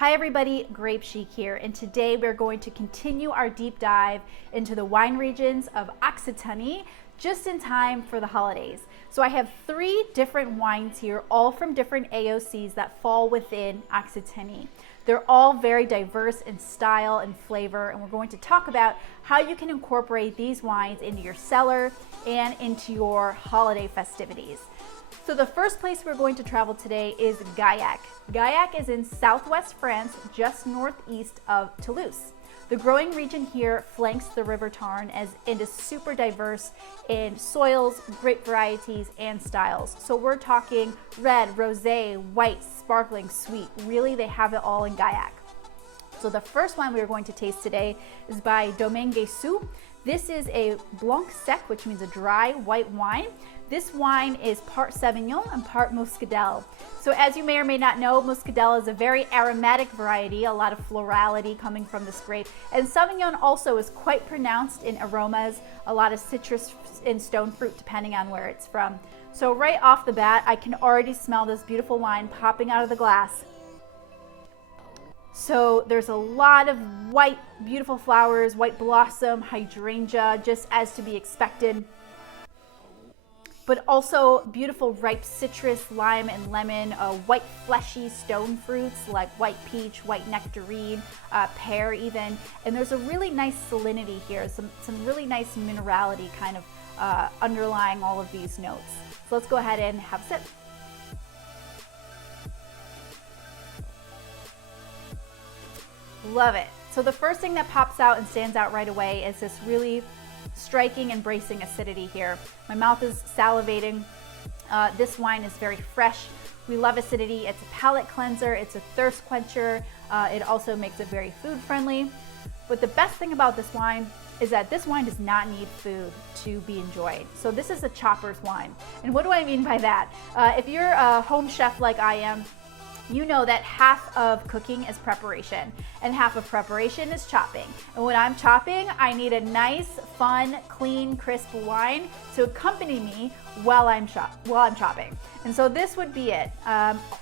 Hi everybody, Grape Chic here, and today we're going to continue our deep dive into the wine regions of Occitanie just in time for the holidays. So I have 3 different wines here, all from different AOCs that fall within Occitanie. They're all very diverse in style and flavor, and we're going to talk about how you can incorporate these wines into your cellar and into your holiday festivities. So the first place we're going to travel today is Gaillac. Gaillac is in southwest France, just northeast of Toulouse. The growing region here flanks the River Tarn and is super diverse in soils, grape varieties, and styles. So we're talking red, rosé, white, sparkling, sweet. Really, they have it all in Gaillac. So the first wine we are going to taste today is by Domaine Guessou. This is a Blanc Sec, which means a dry white wine. This wine is part Sauvignon and part Muscadelle. So as you may or may not know, Muscadelle is a very aromatic variety, a lot of florality coming from this grape. And Sauvignon also is quite pronounced in aromas, a lot of citrus and stone fruit depending on where it's from. So right off the bat, I can already smell this beautiful wine popping out of the glass. So there's a lot of white, beautiful flowers, white blossom, hydrangea, just as to be expected. But also beautiful ripe citrus, lime, and lemon, white fleshy stone fruits like white peach, white nectarine, pear even. And there's a really nice salinity here, some really nice minerality kind of underlying all of these notes. So let's go ahead and have a sip. Love it. So the first thing that pops out and stands out right away is this really striking and bracing acidity here. My mouth is salivating. This wine is very fresh. We love acidity. It's a palate cleanser. It's a thirst quencher. It also makes it very food friendly. But the best thing about this wine is that this wine does not need food to be enjoyed. So this is a chopper's wine. And what do I mean by that? If you're a home chef like I am, you know that half of cooking is preparation and half of preparation is chopping. And when I'm chopping, I need a nice, fun, clean, crisp wine to accompany me while I'm chopping. And so this would be it.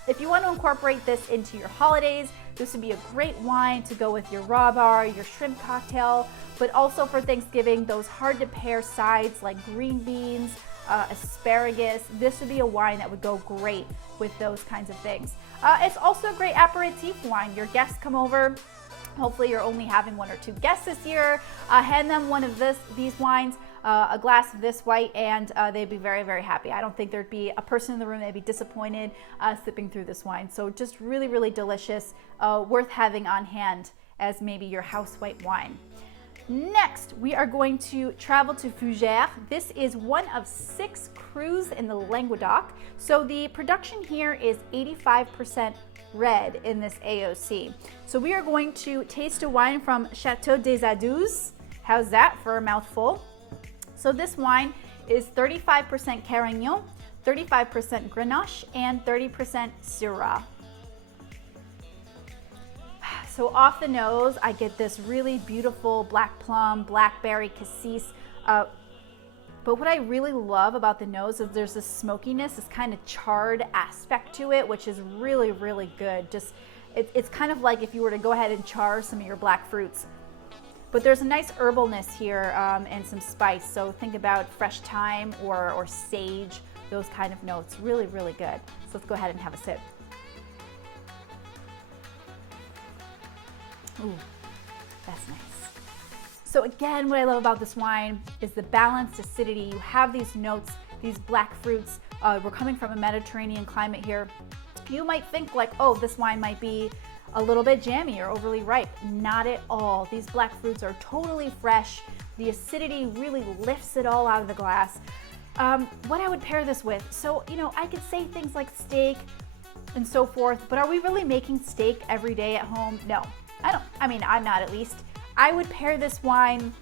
If you want to incorporate this into your holidays, this would be a great wine to go with your raw bar, your shrimp cocktail, but also for Thanksgiving, those hard to pair sides like green beans, asparagus. This would be a wine that would go great with those kinds of things. It's also a great aperitif wine. Your guests come over. Hopefully you're only having 1 or 2 guests this year. Hand them one of these wines, a glass of this white, and they'd be very, very happy. I don't think there'd be a person in the room that'd be disappointed sipping through this wine. So just really, really delicious, worth having on hand as maybe your house white wine. Next, we are going to travel to Faugères. This is one of 6 crus in the Languedoc. So the production here is 85% red in this AOC. So we are going to taste a wine from Chateau des Adoux. How's that for a mouthful? So this wine is 35% Carignan, 35% Grenache, and 30% Syrah. So off the nose, I get this really beautiful black plum, blackberry, cassis. But what I really love about the nose is there's this smokiness, this kind of charred aspect to it, which is really, really good. It's kind of like if you were to go ahead and char some of your black fruits. But there's a nice herbalness here and some spice. So think about fresh thyme or sage, those kind of notes. Really, really good. So let's go ahead and have a sip. Ooh, that's nice. So again, what I love about this wine is the balanced acidity. You have these notes, these black fruits. We're coming from a Mediterranean climate here. You might think like, oh, this wine might be a little bit jammy or overly ripe. Not at all. These black fruits are totally fresh. The acidity really lifts it all out of the glass. What I would pair this with, so, I could say things like steak and so forth, but are we really making steak every day at home? No. I'm not at least. I would pair this wine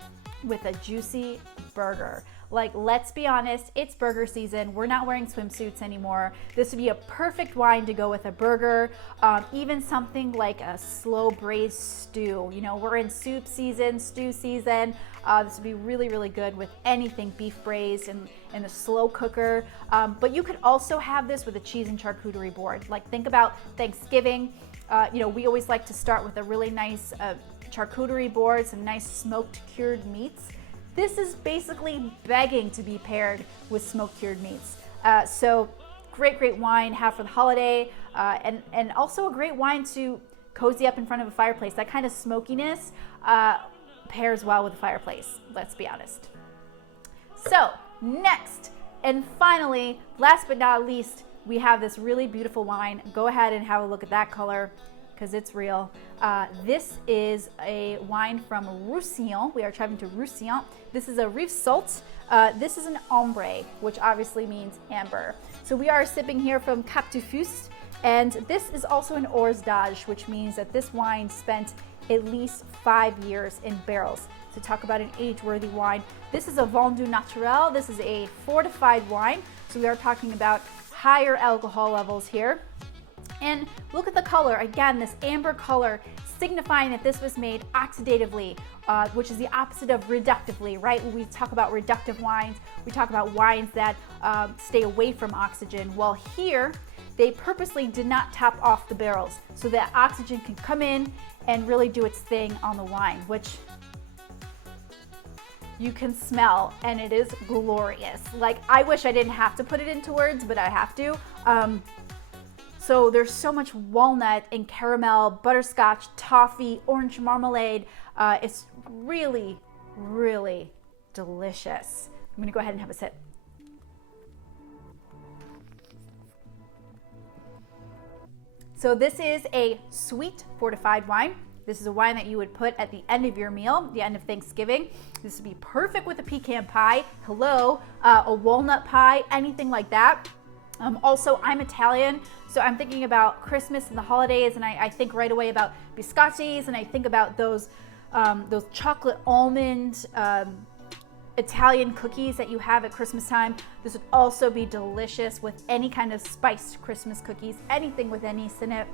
with a juicy burger. Like, let's be honest, it's burger season. We're not wearing swimsuits anymore. This would be a perfect wine to go with a burger, even something like a slow braised stew. We're in soup season, stew season. This would be really, really good with anything beef braised in a slow cooker. But you could also have this with a cheese and charcuterie board. Like, think about Thanksgiving. we always like to start with a really nice charcuterie board, some nice smoked cured meats. This is basically begging to be paired with smoked cured meats. So great wine have for the holiday, and also a great wine to cozy up in front of a fireplace. That kind of smokiness pairs well with a fireplace, let's be honest. So next and finally, last but not least, we have this really beautiful wine. Go ahead and have a look at that color because it's real. This is a wine from Roussillon. We are traveling to Roussillon. This is a Rivesaltes. This is an ambre, which obviously means amber. So we are sipping here from Cap de Fuste, and this is also an hors d'âge, which means that this wine spent at least 5 years in barrels. So talk about an age-worthy wine. This is a Vendu Naturel. This is a fortified wine. So we are talking about higher alcohol levels here. And look at the color. Again, this amber color signifying that this was made oxidatively, which is the opposite of reductively, right? When we talk about reductive wines, we talk about wines that stay away from oxygen. Well, here, they purposely did not top off the barrels so that oxygen can come in and really do its thing on the wine, which you can smell, and it is glorious. Like, I wish I didn't have to put it into words, but I have to. So there's so much walnut and caramel, butterscotch, toffee, orange marmalade. It's really, really delicious. I'm gonna go ahead and have a sip. So this is a sweet fortified wine. This is a wine that you would put at the end of your meal, the end of Thanksgiving. This would be perfect with a pecan pie, a walnut pie, anything like that. Also, I'm Italian, so I'm thinking about Christmas and the holidays, and I think right away about biscottis, and I think about those chocolate almond Italian cookies that you have at Christmas time. This would also be delicious with any kind of spiced Christmas cookies, anything with anise in it.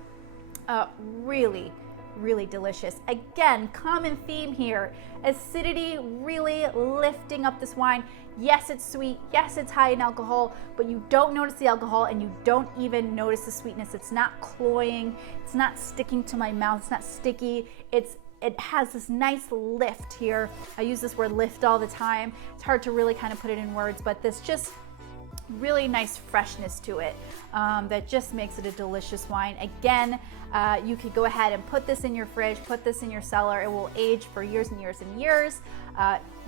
Really delicious. Again, common theme here, acidity really lifting up this wine. Yes, it's sweet, yes, it's high in alcohol, but you don't notice the alcohol and you don't even notice the sweetness. It's not cloying, it's not sticking to my mouth, it's not sticky. It has this nice lift here. I use this word lift all the time. It's hard to really kind of put it in words, but this just really nice freshness to it that just makes it a delicious wine. Again, you could go ahead and put this in your fridge, put this in your cellar. It will age for years and years and years.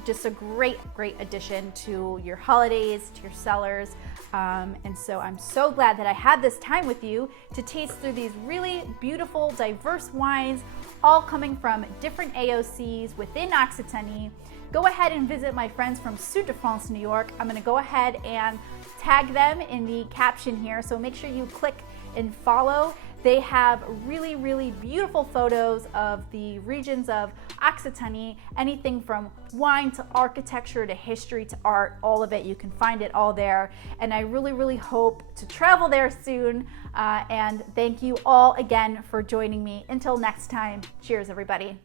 Just a great addition to your holidays, to your cellars. And so I'm so glad that I had this time with you to taste through these really beautiful, diverse wines, all coming from different AOCs within Occitanie. Go ahead and visit my friends from Sud de France, New York. I'm gonna go ahead and tag them in the caption here, so make sure you click and follow. They have really beautiful photos of the regions of Occitanie, anything from wine to architecture to history to art, all of it. You can find it all there. And I really hope to travel there soon. And thank you all again for joining me. Until next time, cheers everybody.